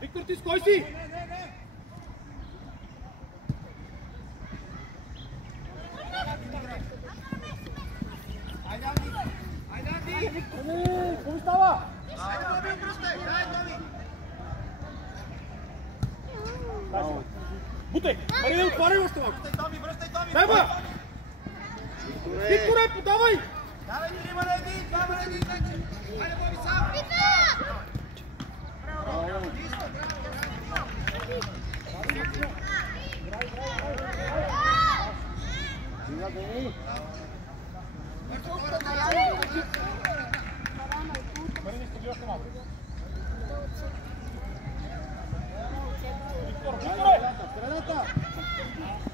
Виктор, ти с кой си? Какво става? Бутай! Мари, да отваряй още малко! Деба! Викторе, подавай! Давай, трима реди, двама реди, вече! Хайде, Боби, сам!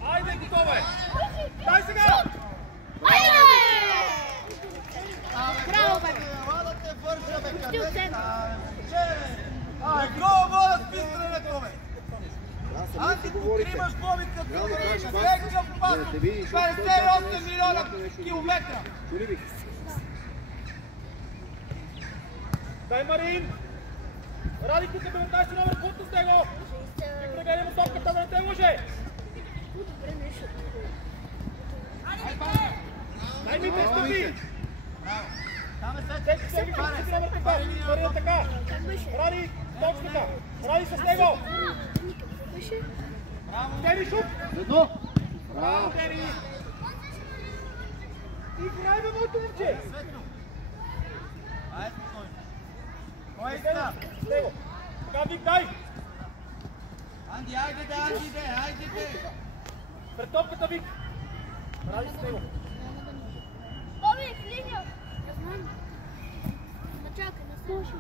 Айде, готова е! Дай сега! Браво, бе! Мала те вържа, бе, къде ай, гол, моля, списане на това, бе! Анти, покриваш Боби като вървиш, всекъв пас от 58 милиона километра! Дай, Марин! Ради тук 19 номер, путно с него! И прегали му топката, да не те може! Дай ми те стъпи! Там е след Марин е така! Ради точката! Ради с него! Дери шуп! Едно! Браво, Дери! Играй, бе, моето момче! Айде, спокойно. Кой иска? С него! Така, Вик, дай! Анди, айде де, Анди де, айде де! Пред топката, Вик! Ради с него! Боби, в линия! Я знам. Ма чакай, не слушай.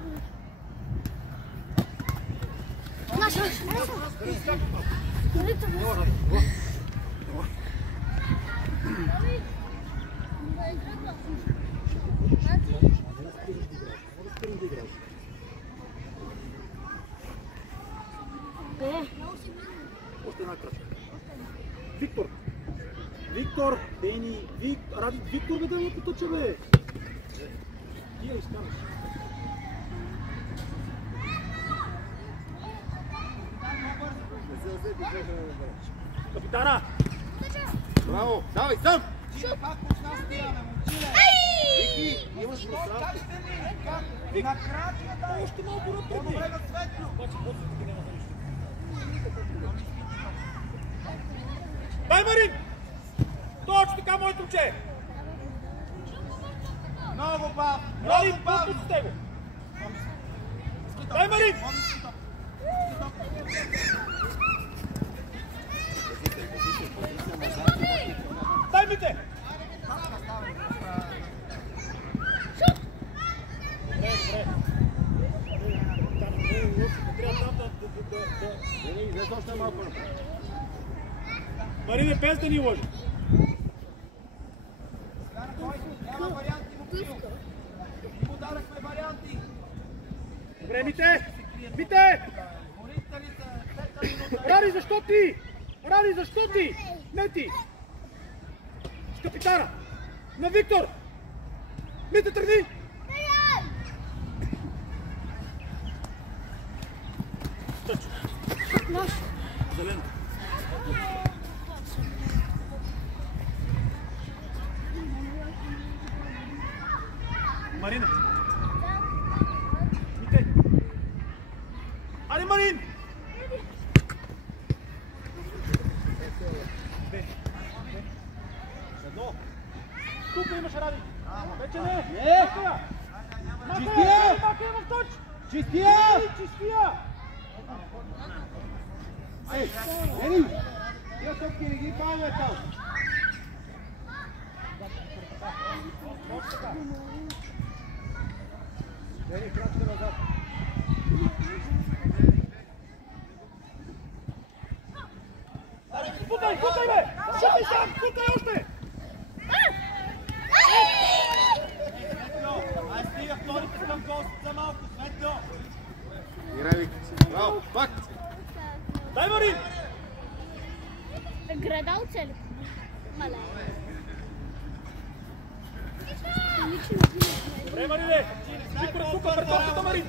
Още една крачка. Виктор! Виктор! Дени! Ради Виктор, бе, да ме потъча, бе! Ти я изкараш. Капитана! Браво! Давай, сам! Ти пак почна с тия, бе, момчиле! Вики, имаш пространство. Как ще ми? Как? На крачка, дай! Още малко рътни! По-добре на светло! Дай, Марин! Точно точно така, моето момче! Много бавно! Марин, пътно с него! Дай, Марин! Дай ми те! Марине, без да ни лъжи! Няма варианти, му пил! Му дадахме варианти! Добре, Мите! Мите! Ради, защо ти? Ради, защо ти? Не ти! С капитана! На Виктор! Мите, тръгни! Зелено. Марине! Мите! Аре, Марин! Едно! Тук имаш, Ради! Вече не! Не! Чистия! Макай в точ! Чистия! Чистия! Ей, Ени! Тия топки не ги паваме там! Ени, крачка назад! Путай, путай, бе! Шутай сам! Путай още! Ай, стига вторите към гост за малко, Светло! Играй, Вик! Браво, пак! Дай, Марин! Града оцели. Мале. Добре, Марине! Ти пресука пред топката, Марин!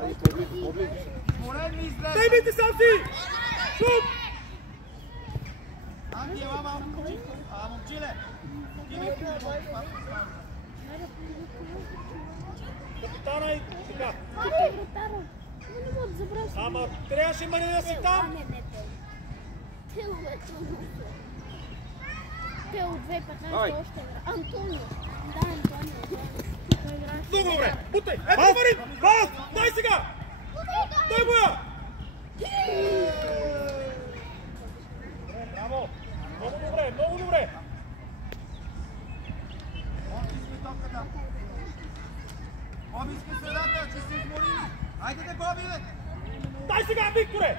Ради, по-близо, по-близо! Морен ми излезе! Дай Мите сам си! Шут! Анди, ела момчиле! Капитана и така. Не мога да забравя. Ама трябваше Марина да си там! Тео е трудно. Тео 2015 още игра. Антонио. Да, Антонио. Много добре! Бутай! Ето Марин! Пас! Дай сега! Дай му я! Браво! Много добре, много добре! Боби, иска средата, че се изморили! Айде да, Боби, бе! Дай сега, Викторе!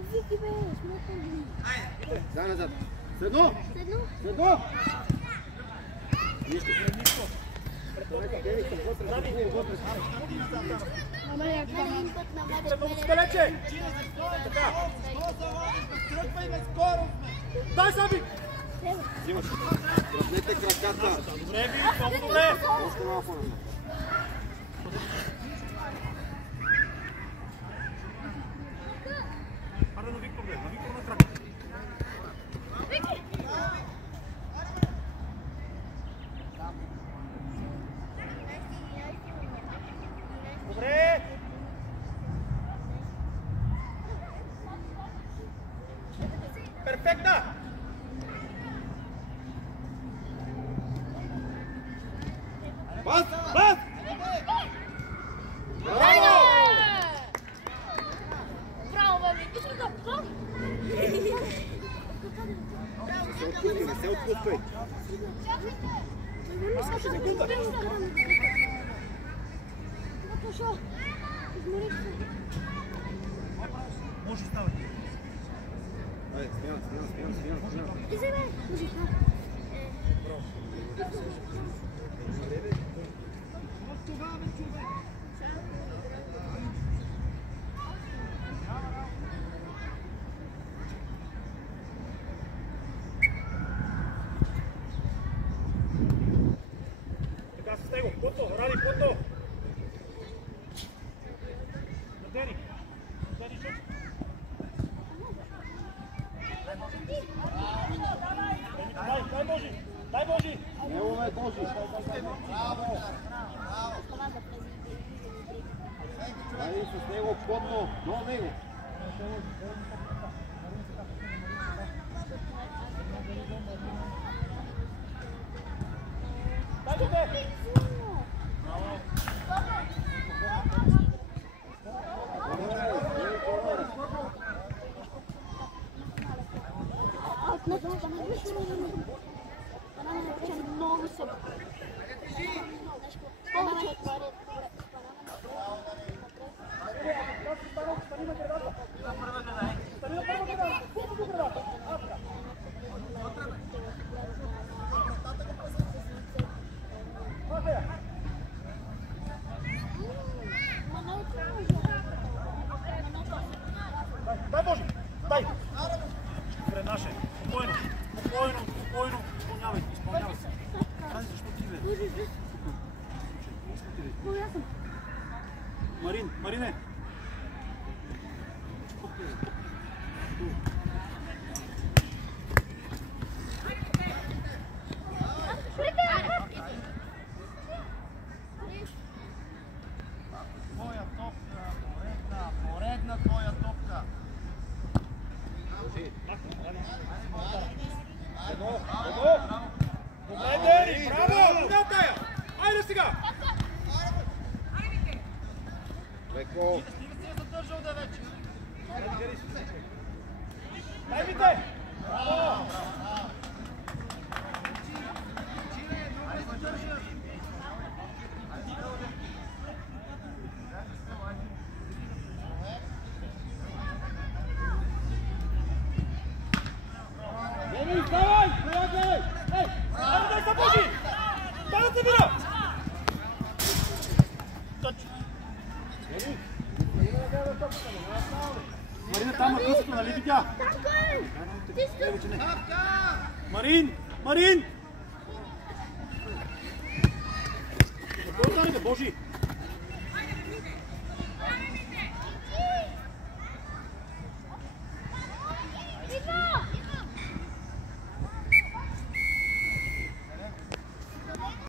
Вики, бе, смъкам. Дай назад! Седно! Седно. Седно! Нищо! Ама я един път навадих Много мене. скалече! Така! Що се водиш, бе? Тръгвай, скоро сме! Дай сега, Вик! Взимаш! Разнете краката! Добре, Вик, много добре! Още малко назад! Аре на Виктор, бе! На Виктор на крака! Добре! Перфекта! Пас! Пас! Браво! Браво, бе, искам да пъл. Се отпусти, не се отпускай! Може да става. Айде, смяна! Изи, бе. Така с него, плътно, Ради, плътно! На Дени! Дени, шут! Дай Божи! Дай Божи! Него ме Божи! Айде с него плотно, до него! Дай Боже, дай! Добре, наше. Спокойно, спокойно, спокойно. Изпълнявай. Тази защо ти бе? Марине! Твоя топка, поредна твоя топка. Добре, Дери! Браво! Тая! Айде сега! Леко. Стига си я задържал да вече. Дай ми те! Дени, давай! Приятели! Ей! Дай се Божи! Дай да те видя! Марина, там е късото, нали видя? Марин! Божи!